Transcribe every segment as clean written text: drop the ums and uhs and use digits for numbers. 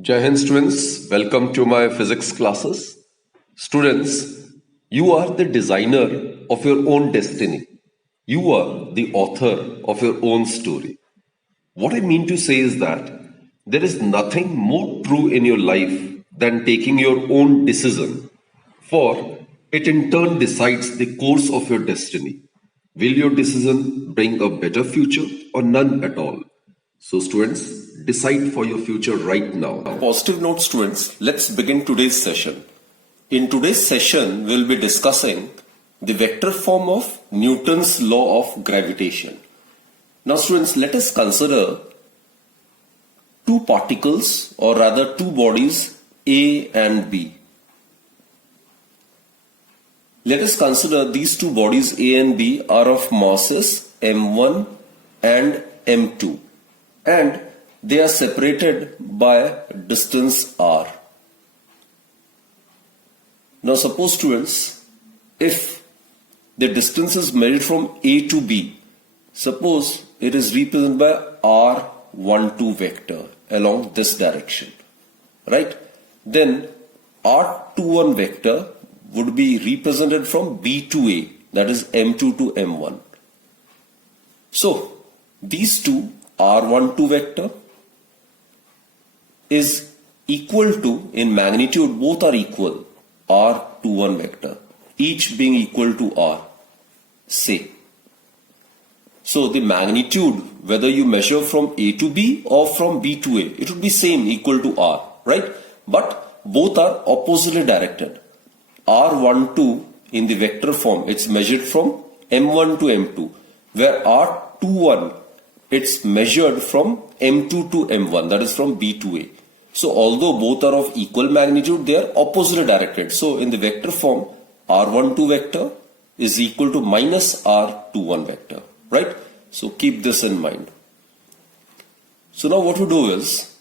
Jai Hind students, welcome to my physics classes. Students, you are the designer of your own destiny. You are the author of your own story. What I mean to say is that there is nothing more true in your life than taking your own decision, for it in turn decides the course of your destiny. Will your decision bring a better future or none at all? So, students, decide for your future right now. Positive note, students, let's begin today's session. In today's session, we'll be discussing the vector form of Newton's law of gravitation. Now, students, let us consider two particles, or rather two bodies, A and B. Let us consider these two bodies A and B are of masses m1 and m2, and they are separated by distance r. Now suppose, students, if the distance is measured from A to B, suppose it is represented by r12 vector along this direction, right? Then r21 vector would be represented from B to A, that is m2 to m1. So these two, r12 vector is equal to, in magnitude both are equal, r21 vector, each being equal to r, say. So the magnitude, whether you measure from A to B or from B to A, it would be same, equal to r, right? But both are oppositely directed. r12 in the vector form, it's measured from m1 to m2, where r21, it's measured from m2 to m1, that is from B to A. So although both are of equal magnitude, they are oppositely directed. So in the vector form, r12 vector is equal to minus r21 vector, right? So keep this in mind. So now what we do is,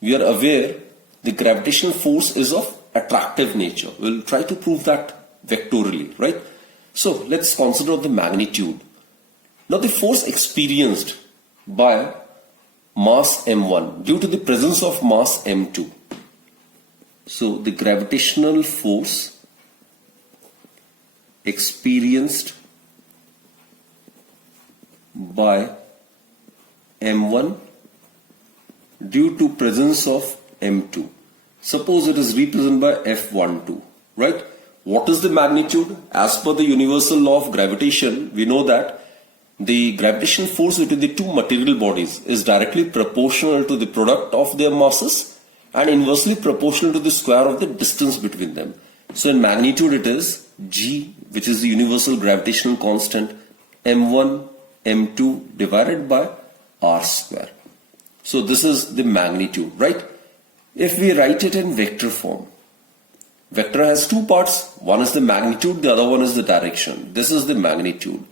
we are aware the gravitational force is of attractive nature. We'll try to prove that vectorially, right? So let's consider the magnitude. Now the force experienced by mass m1 due to the presence of mass m2. So the gravitational force experienced by m1 due to presence of m2. Suppose it is represented by F12, right? What is the magnitude? As per the universal law of gravitation, we know that the gravitational force between the two material bodies is directly proportional to the product of their masses and inversely proportional to the square of the distance between them. So in magnitude it is G, which is the universal gravitational constant, m1 m2 divided by r square. So this is the magnitude, right? If we write it in vector form, vector has two parts. One is the magnitude, the other one is the direction. This is the magnitude.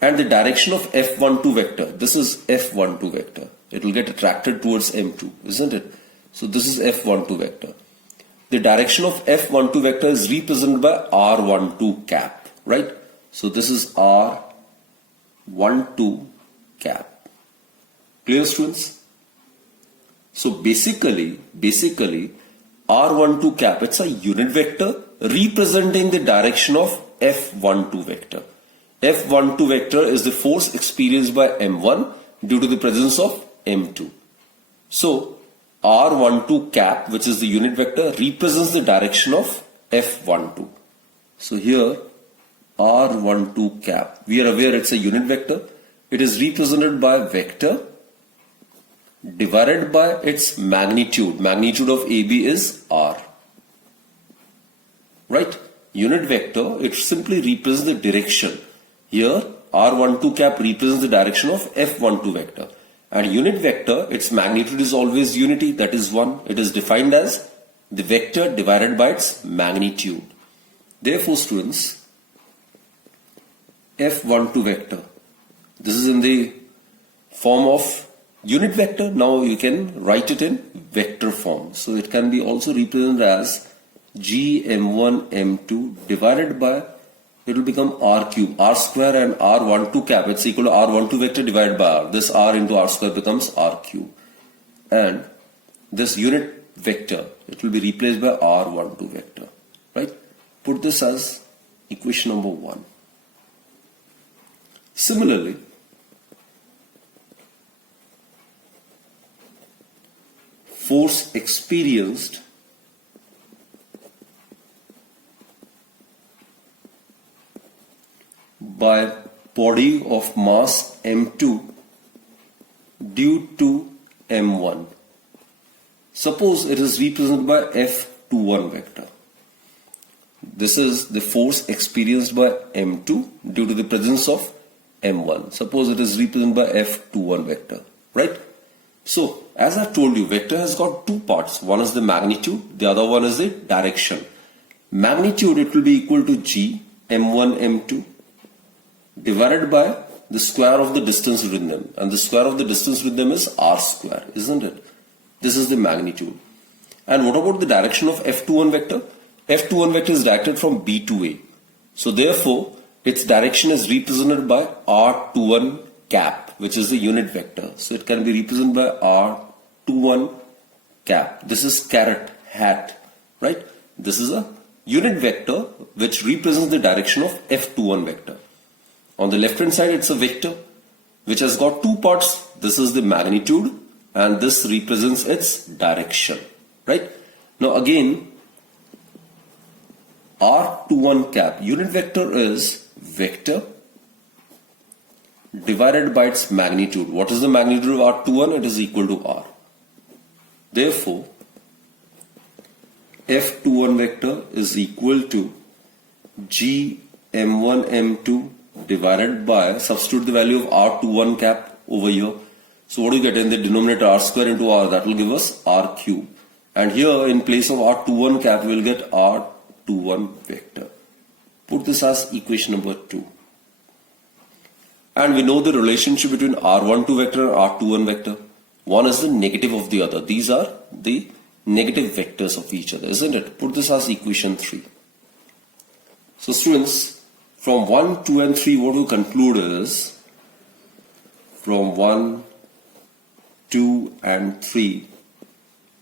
And the direction of F12 vector, this is F12 vector. It will get attracted towards M2, isn't it? So this is F12 vector. The direction of F12 vector is represented by R12 cap, right? So this is R12 cap. Clear, students? So basically R12 cap, it's a unit vector representing the direction of F12 vector. F12 vector is the force experienced by M1 due to the presence of M2. So R12 cap, which is the unit vector, represents the direction of F12. So here R12 cap, we are aware it's a unit vector. It is represented by vector divided by its magnitude. Magnitude of AB is R. Right? Unit vector, it simply represents the direction. Here R12 cap represents the direction of F12 vector. And unit vector, its magnitude is always unity, that is 1. It is defined as the vector divided by its magnitude. Therefore, students, F12 vector, this is in the form of unit vector. Now you can write it in vector form. So it can be also represented as Gm1 m2 divided by, it will become r cube, r square and r12 cap, it's equal to r12 vector divided by r. This r into r square becomes r cube. And this unit vector, it will be replaced by R12 vector, right? Put this as equation number 1. Similarly, force experienced by body of mass m2 due to m1. Suppose it is represented by F21 vector. This is the force experienced by m2 due to the presence of m1. Suppose it is represented by F21 vector, right? So, as I told you, vector has got two parts. One is the magnitude, the other one is the direction. Magnitude, it will be equal to G, m1, m2, divided by the square of the distance between them. And the square of the distance between them is r square, isn't it? This is the magnitude. And what about the direction of F21 vector? F21 vector is directed from B to A. So therefore, its direction is represented by R21 cap, which is the unit vector. So it can be represented by R21 cap. This is caret hat, right? This is a unit vector which represents the direction of F21 vector. On the left hand side, it's a vector which has got two parts. This is the magnitude and this represents its direction, right? Now again, R21 cap, unit vector is vector divided by its magnitude. What is the magnitude of R21? It is equal to R. Therefore, F21 vector is equal to G m1 m2 divided by, substitute the value of R21 cap over here. So what do you get in the denominator? R square into R, that will give us R cube. And here in place of R21 cap, we will get R21 vector. Put this as equation number 2. And we know the relationship between R12 vector and R21 vector. One is the negative of the other. These are the negative vectors of each other, isn't it? Put this as equation 3. So students, from 1, 2 and 3, what we conclude is, from 1, 2 and 3,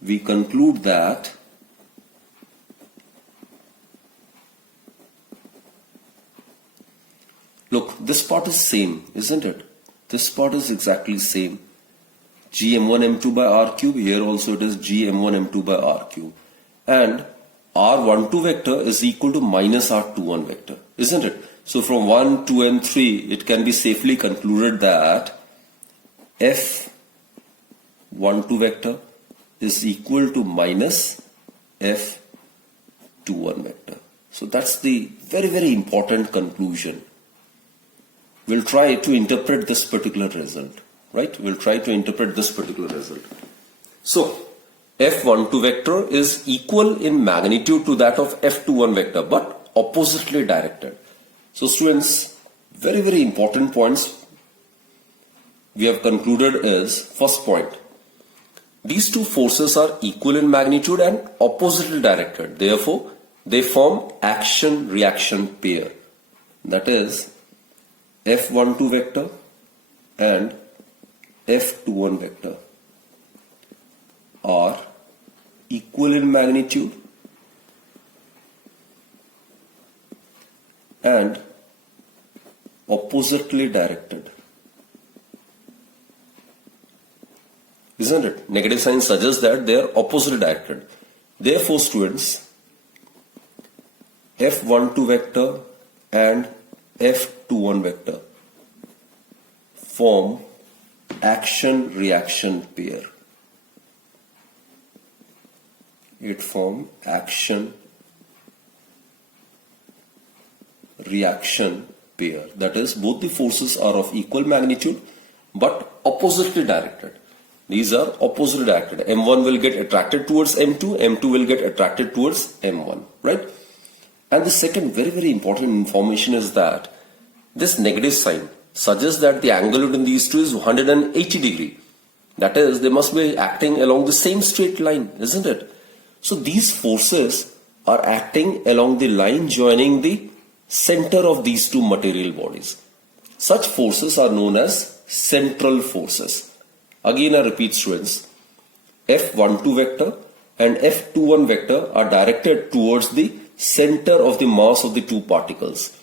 we conclude that look, this part is same, isn't it? This part is exactly same. Gm1 m2 by r cube. Here also it is Gm1 m2 by r cube. And r12 vector is equal to minus r21 vector, isn't it? So from 1, 2 and 3, it can be safely concluded that F12 vector is equal to minus F21 vector. So that's the very, very important conclusion. We'll try to interpret this particular result, right? We'll try to interpret this particular result. So, F12 vector is equal in magnitude to that of F21 vector, but oppositely directed. So students, very, very important points we have concluded is, first point, these two forces are equal in magnitude and oppositely directed. Therefore, they form action-reaction pair. That is, F12 vector and F21 vector are equal in magnitude and oppositely directed. Isn't it? Negative sign suggests that they are oppositely directed. Therefore, students, F12 vector and F21 vector form action-reaction pair. It forms action-reaction pair. That is, both the forces are of equal magnitude but oppositely directed. These are oppositely directed. M1 will get attracted towards M2, M2 will get attracted towards M1, right? And the second very, very important information is that this negative sign suggests that the angle between these two is 180 degree. That is, they must be acting along the same straight line, isn't it? So these forces are acting along the line joining the center of these two material bodies. Such forces are known as central forces. Again, I repeat, students, F12 vector and F21 vector are directed towards the center of the mass of the two particles.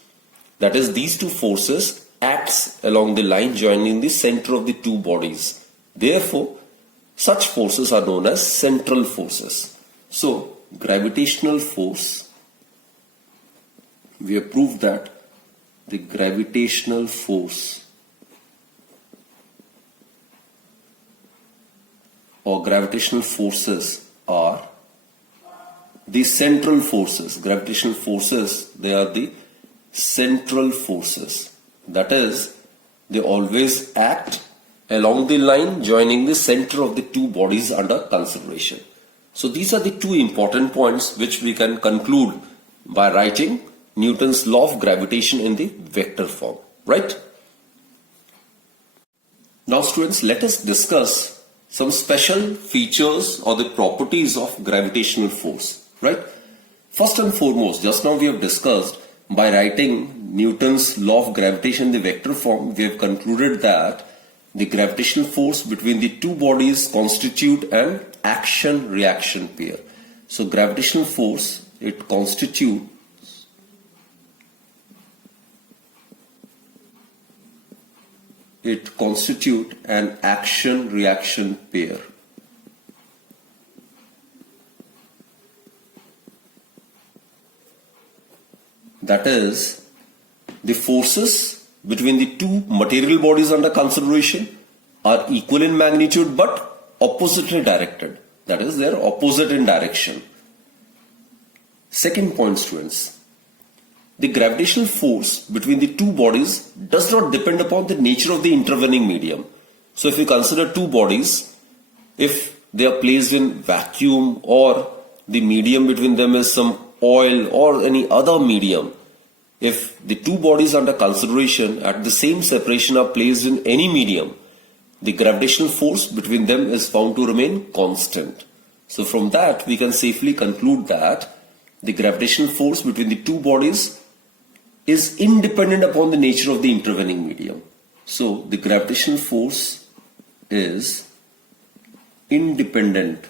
That is, these two forces acts along the line joining the center of the two bodies. Therefore, such forces are known as central forces. So, gravitational force, we have proved that the gravitational force or gravitational forces are the central forces. Gravitational forces, they are the central forces. That is, they always act along the line joining the center of the two bodies under consideration. So these are the two important points which we can conclude by writing Newton's law of gravitation in the vector form, right? Now students, let us discuss some special features or the properties of gravitational force, right? First and foremost, just now we have discussed by writing Newton's law of gravitation in the vector form, we have concluded that the gravitational force between the two bodies constitute an action-reaction pair. So gravitational force, it constitutes an action-reaction pair. That is, the forces between the two material bodies under consideration are equal in magnitude but oppositely directed. That is, they are opposite in direction. Second point, students. The gravitational force between the two bodies does not depend upon the nature of the intervening medium. So if you consider two bodies, if they are placed in vacuum or the medium between them is some oil or any other medium, if the two bodies under consideration at the same separation are placed in any medium, the gravitational force between them is found to remain constant. So from that we can safely conclude that the gravitational force between the two bodies is independent upon the nature of the intervening medium. So the gravitational force is independent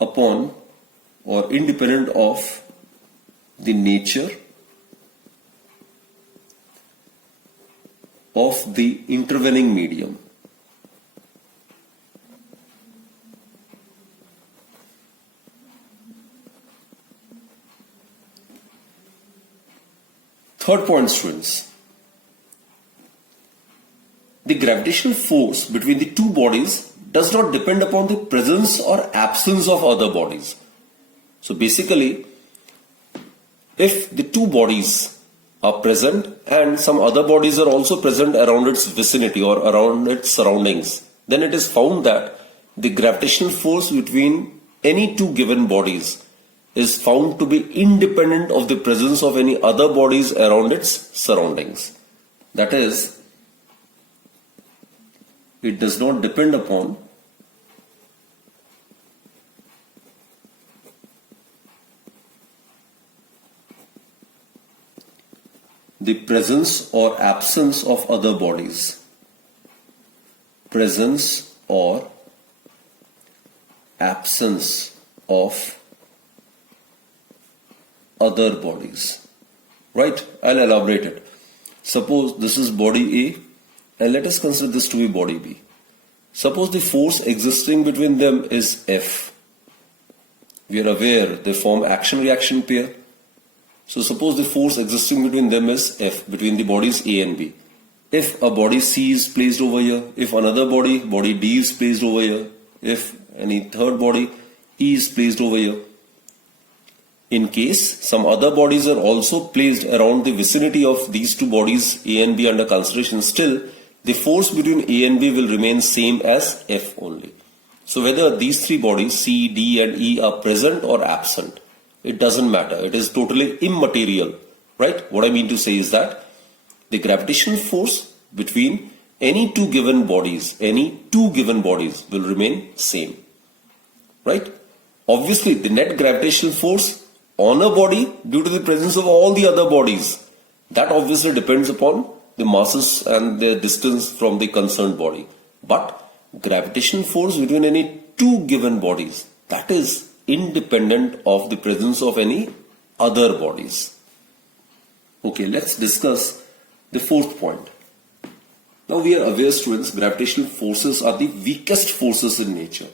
upon or independent of the nature of the intervening medium. Third point, students. The gravitational force between the two bodies does not depend upon the presence or absence of other bodies. So basically, if the two bodies are present and some other bodies are also present around its vicinity or around its surroundings, then it is found that the gravitational force between any two given bodies is found to be independent of the presence of any other bodies around its surroundings. That is, it does not depend upon the presence or absence of other bodies. Presence or absence of other bodies. Right? I'll elaborate it. Suppose this is body A and let us consider this to be body B. Suppose the force existing between them is F. We are aware they form action-reaction pair. So suppose the force existing between them is F, between the bodies A and B. If a body C is placed over here, if another body D is placed over here, if any third body E is placed over here, in case some other bodies are also placed around the vicinity of these two bodies A and B under consideration, still the force between A and B will remain same as F only. So whether these three bodies C, D and E are present or absent, it doesn't matter. It is totally immaterial, right? What I mean to say is that the gravitational force between any two given bodies will remain same, right? Obviously, the net gravitational force on a body due to the presence of all the other bodies, that obviously depends upon the masses and their distance from the concerned body. But gravitational force between any two given bodies, that is independent of the presence of any other bodies. Okay, let's discuss the fourth point. Now we are aware, students, gravitational forces are the weakest forces in nature.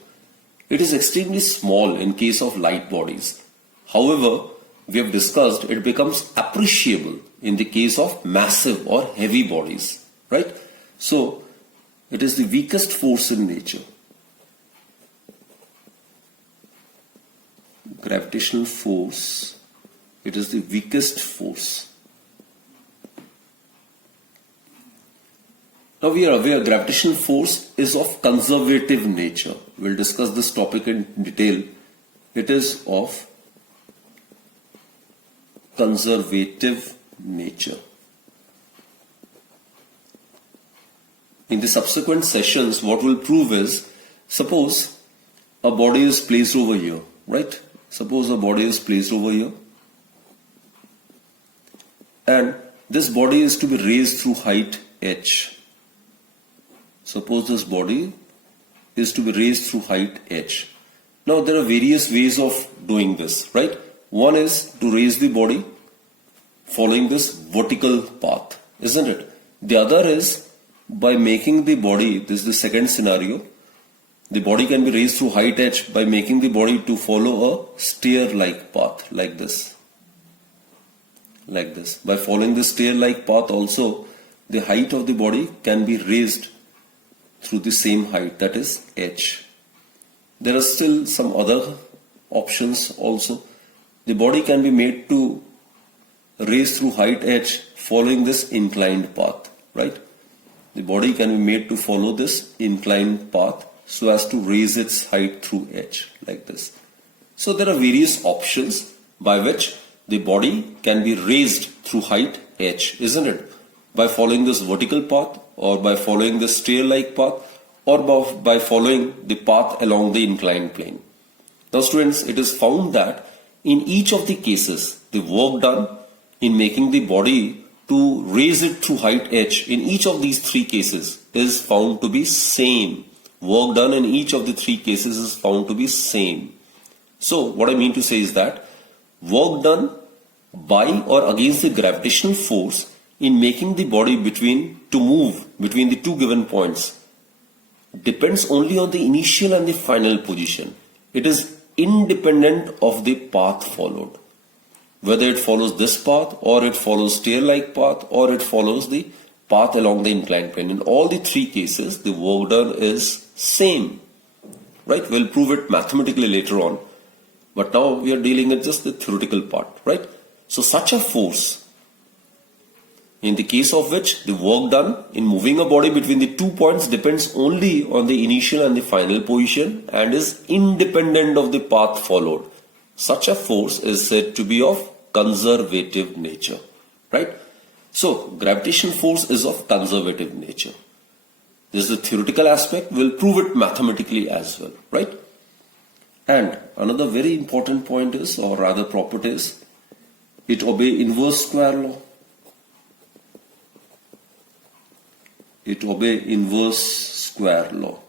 It is extremely small in case of light bodies. However, we have discussed it becomes appreciable in the case of massive or heavy bodies, right? So, it is the weakest force in nature. Gravitational force, it is the weakest force. Now we are aware gravitational force is of conservative nature. We'll discuss this topic in detail. It is of conservative nature. In the subsequent sessions, what we'll prove is, suppose a body is placed over here, right? Suppose a body is placed over here, and this body is to be raised through height h. Suppose this body is to be raised through height h. Now there are various ways of doing this, right? One is to raise the body following this vertical path, isn't it? The other is by making the body, this is the second scenario, the body can be raised through height h by making the body to follow a stair-like path, like this. Like this. By following the stair-like path also, the height of the body can be raised through the same height, that is h. There are still some other options also. The body can be made to raise through height h following this inclined path, right? The body can be made to follow this inclined path so as to raise its height through h, like this. So there are various options by which the body can be raised through height h, isn't it? By following this vertical path, or by following the stair-like path, or by following the path along the inclined plane. Now students, it is found that in each of the cases, the work done in making the body to raise it through height h, in each of these three cases is found to be same. Work done in each of the three cases is found to be same. So what I mean to say is that work done by or against the gravitational force in making the body to move between the two given points depends only on the initial and the final position. It is independent of the path followed. Whether it follows this path, or it follows stair-like path, or it follows the path along the inclined plane. In all the three cases, the work done is same. Right? We'll prove it mathematically later on. But now we are dealing with just the theoretical part. Right? So such a force, in the case of which the work done in moving a body between the 2 points depends only on the initial and the final position and is independent of the path followed. Such a force is said to be of conservative nature, right? So gravitational force is of conservative nature. This is the theoretical aspect. We'll prove it mathematically as well, right? And another very important point is, or rather property is, it obeys inverse square law. It obeys inverse square law.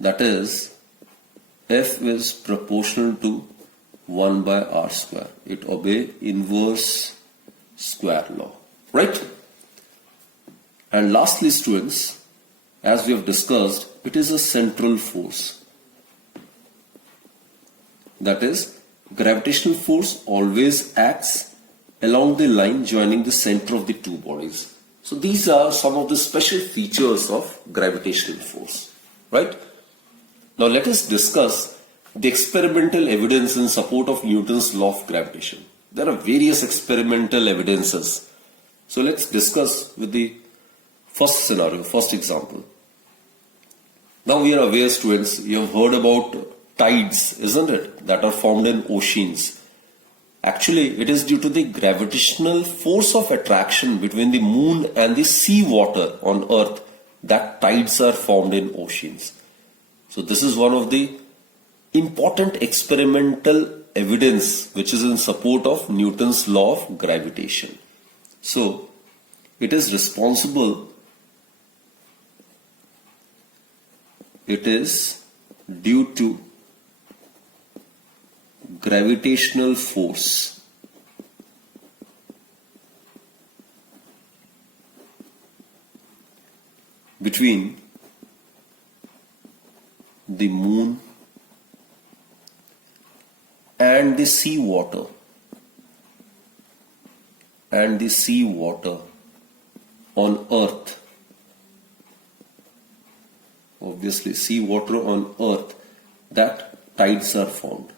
That is, F is proportional to 1 by r square. It obeys inverse square law, right? And lastly, students, as we have discussed, it is a central force. That is, gravitational force always acts along the line joining the center of the two bodies. So these are some of the special features of gravitational force, right? Now let us discuss the experimental evidence in support of Newton's law of gravitation. There are various experimental evidences. So let's discuss with the first scenario, first example. Now we are aware, students, you have heard about tides, isn't it, that are formed in oceans. Actually, it is due to the gravitational force of attraction between the moon and the sea water on earth that tides are formed in oceans. So this is one of the important experimental evidence which is in support of Newton's law of gravitation. So it is responsible it is due to gravitational force between the moon and the sea water on earth. Obviously, sea water on earth, that tides are formed.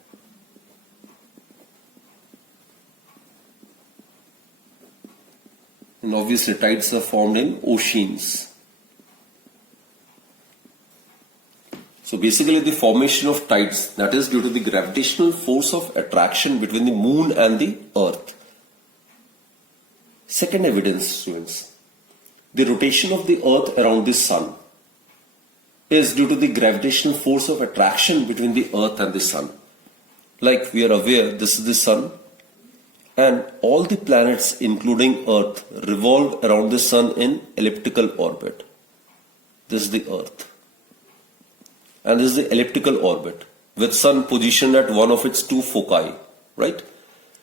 And obviously tides are formed in oceans. So basically the formation of tides, that is due to the gravitational force of attraction between the moon and the earth. Second evidence, students, the rotation of the earth around the sun is due to the gravitational force of attraction between the earth and the sun. Like we are aware, this is the sun, and all the planets including earth revolve around the sun in elliptical orbit. This is the earth, and this is the elliptical orbit with sun positioned at one of its two foci, right?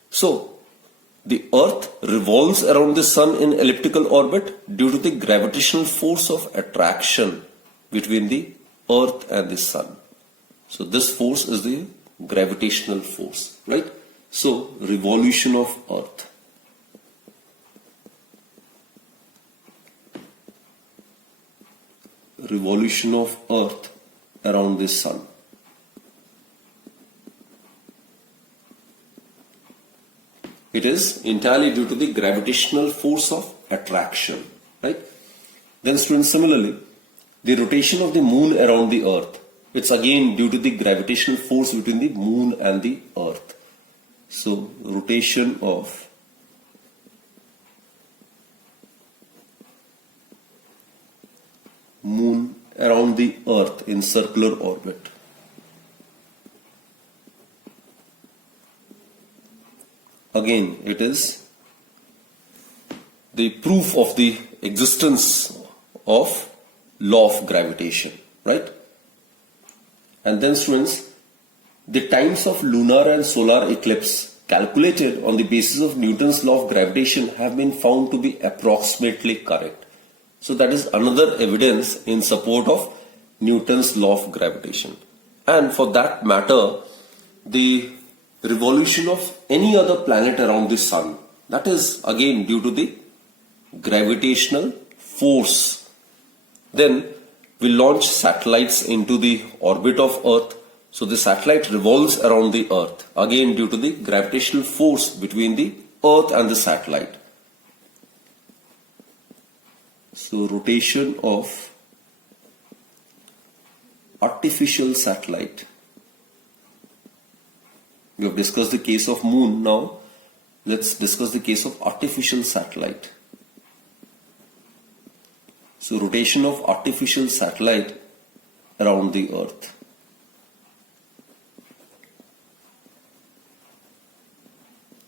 So the earth revolves around the sun in elliptical orbit due to the gravitational force of attraction between the earth and the sun. So this force is the gravitational force, right? So revolution of earth. Revolution of earth around the sun. It is entirely due to the gravitational force of attraction, right? Then students, similarly, the rotation of the moon around the earth, it's again due to the gravitational force between the moon and the earth. So rotation of moon around the earth in circular orbit. Again, it is the proof of the existence of law of gravitation, right? And then students, the times of lunar and solar eclipse calculated on the basis of Newton's law of gravitation have been found to be approximately correct. So that is another evidence in support of Newton's law of gravitation. And for that matter, the revolution of any other planet around the sun, that is again due to the gravitational force. Then we launch satellites into the orbit of Earth. So the satellite revolves around the Earth, again due to the gravitational force between the Earth and the satellite. So rotation of artificial satellite. We have discussed the case of moon. Now let's discuss the case of artificial satellite. So rotation of artificial satellite around the earth.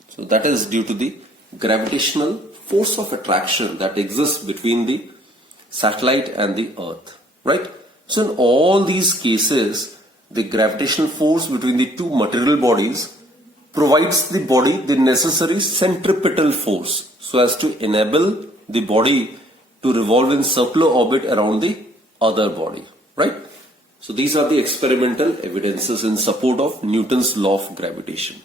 So that is due to the gravitational force of attraction that exists between the satellite and the earth, right? So in all these cases, the gravitational force between the two material bodies provides the body the necessary centripetal force so as to enable the body to revolve in circular orbit around the other body, right? So these are the experimental evidences in support of Newton's law of gravitation.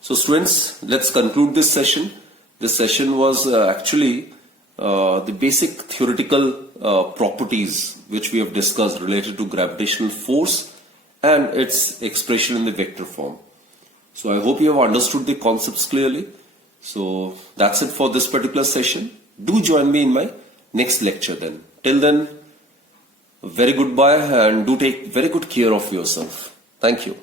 So students, let's conclude this session. This session was actually the basic theoretical properties which we have discussed related to gravitational force and its expression in the vector form. So I hope you have understood the concepts clearly. So that's it for this particular session. Do join me in my next lecture then. Till then, very goodbye and do take very good care of yourself. Thank you.